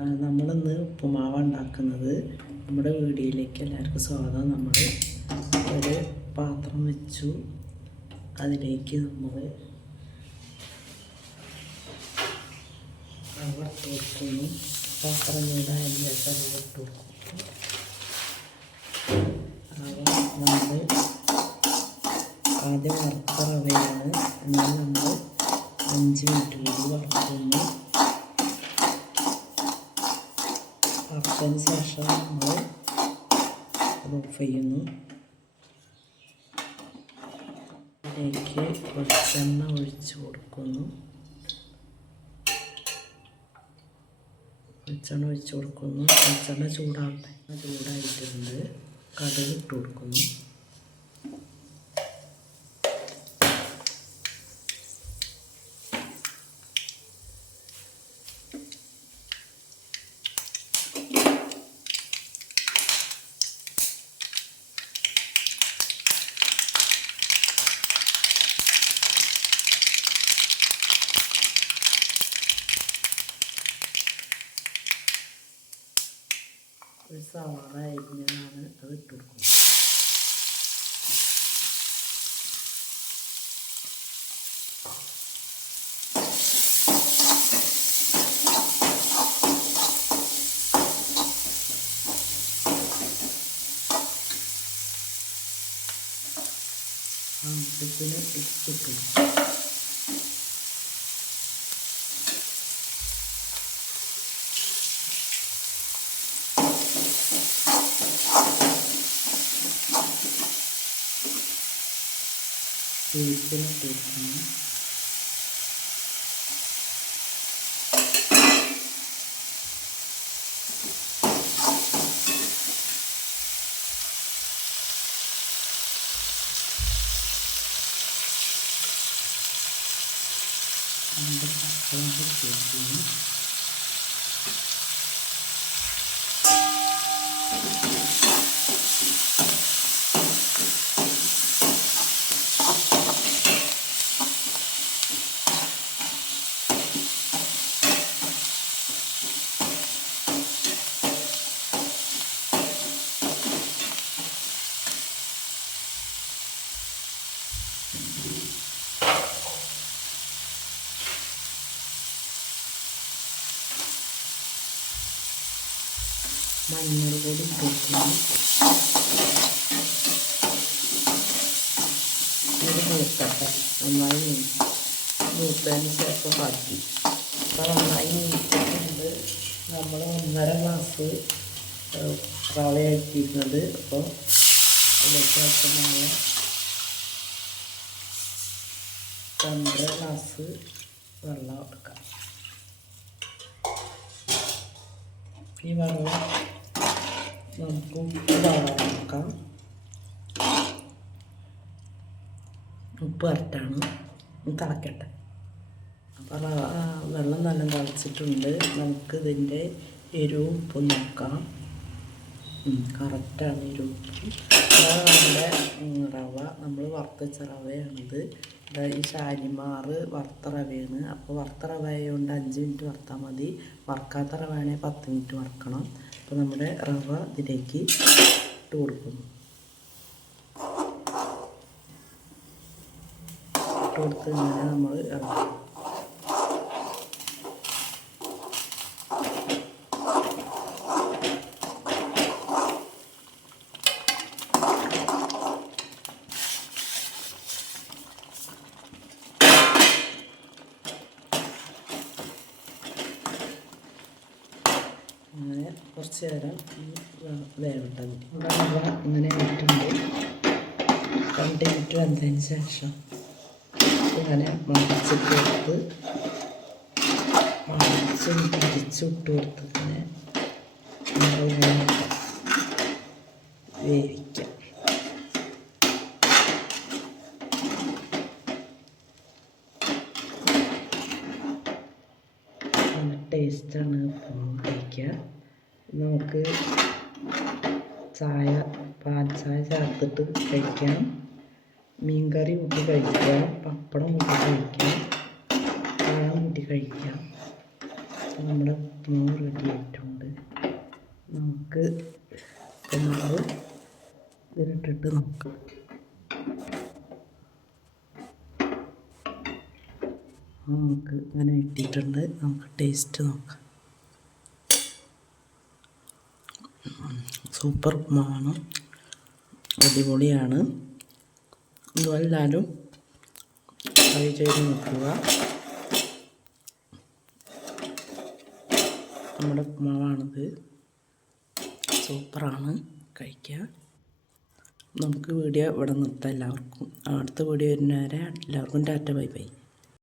നമ്മളിന്ന് ഉപ്പുമാവ് ഉണ്ടാക്കുന്നത്. നമ്മുടെ വീടിയിലേക്ക് എല്ലാവർക്കും സ്വാഗതം. നമ്മൾ ഒരു പാത്രം വെച്ചു. അതിലേക്ക് നമ്മൾ വറുത്ത് കൊടുക്കുന്നു. പാത്രം ഇട്ട് കൊടുക്കുന്നു. റവ നമ്മൾ ആദ്യം വറുത്ത റവയാണ്. എന്നാൽ നമ്മൾ അഞ്ച് മിനിറ്റ് കൂടി വറുക്കുന്നു. വറുത്തതിന് ശേഷം നമ്മൾ അത് ഓഫ് ചെയ്യുന്നു അതിലേക്ക് വെളിച്ചെണ്ണ ഒഴിച്ച് കൊടുക്കുന്നു. വെളിച്ചെണ്ണ ഒഴിച്ച് കൊടുക്കുന്നു. വെളിച്ചെണ്ണ ചൂടാവട്ടെ. ചൂടായിട്ടുണ്ട്. കടുക് ഇട്ട് കൊടുക്കുന്നു. ഒരു സവാള അരിഞ്ഞതാണ് അത് ഇട്ട് കൊടുക്കുന്നത് ആവശ്യത്തിന് ഉപ്പിട്ട് കൊടുക്കും വേപ്പില കൊടുക്കുന്നു രണ്ട് പച്ചളം കൊടുക്കുന്നു മഞ്ഞൾ കൂടി ഇട്ടിരിക്കുന്നു ഇത് മൂക്കട്ടെ നന്നായി മൂത്തതിന് ശേഷം ബാക്കി. അപ്പോൾ നന്നായി മൂത്തിട്ടുണ്ട്. നമ്മൾ ഒന്നര ഗ്ലാസ് കളയാക്കിയിരുന്നത് അപ്പോൾ വ്യത്യാസമായ രണ്ടര ഗ്ലാസ് വെള്ളം എടുക്കാം. ഈ വെള്ളം നമുക്ക് ഉപ്പ് നോക്കാം ഉപ്പ് കറക്റ്റാണ്. തിളക്കട്ടെ. അപ്പോൾ ആ വെള്ളം നല്ല തിളച്ചിട്ടുണ്ട്. നമുക്ക് ഇതിന്റെ എരിവും ഉപ്പും നോക്കാം കറക്റ്റാണ് എരിവും ഉപ്പും അതാണ് നമ്മുടെ റവ. നമ്മൾ വറുത്തച്ച റവയാണിത്. ഈ ഷാനിമാറ് വറുത്ത റവയാണ്. അപ്പോൾ വറുത്ത റവ ആയതുകൊണ്ട് അഞ്ച് മിനിറ്റ് വറുത്താൽ മതി. വറുക്കാത്ത റവയാണെങ്കിൽ പത്ത് മിനിറ്റ് വറുക്കണം. അപ്പോൾ നമ്മുടെ റവ ഇതിലേക്ക് ഇട്ട് കൊടുക്കുന്നു. ഇട്ട് കൊടുത്ത് ഇങ്ങനെ നമ്മൾ ഇറക്കും. അങ്ങനെ കുറച്ച് നേരം ഈ വേ- വേവട്ടെ മതി ഇവിടെ ഇങ്ങനെ ഇട്ടുണ്ട് രണ്ട് മിനിറ്റ് വന്നതിന് ശേഷം ഇങ്ങനെ മറിച്ചിട്ട് കൊടുത്ത് മറിച്ച് തിരിച്ചിട്ട് കൊടുത്ത് ഇങ്ങനെ വേവിക്കാം നല്ല ടേസ്റ്റാണ് കഴിക്കുക നമുക്ക് ചായ പാൽ ചായ ചേർത്തിട്ട് കഴിക്കാം. മീൻകറി കൂട്ടി കഴിക്കാം പപ്പടം കൂട്ടി കഴിക്കാം പഴം കൂട്ടി കഴിക്കാം നമ്മുടെ ഉപ്പുമാവ് റെഡി ആയിട്ടുണ്ട്. നമുക്ക് ഉപ്പുമാവ് ഇതിലിട്ടിട്ട് നോക്കാം. നമുക്ക് ഇങ്ങനെ ഇട്ടിട്ടുണ്ട്. നമുക്ക് ടേസ്റ്റ് നോക്കാം. സൂപ്പർ ഉപ്പുമാവാണ്. അടിപൊളിയാണ്. ഇതെല്ലാവരും ട്രൈ ചെയ്ത് നോക്കുക. നമ്മുടെ ഉപ്പുമാവാണിത്. സൂപ്പറാണ് കഴിക്കുക നമുക്ക് വീഡിയോ ഇവിടെ നിർത്താം എല്ലാവർക്കും. അടുത്ത വീഡിയോ വരുന്നവരെ എല്ലാവർക്കും ടാറ്റ ബൈ ബൈ.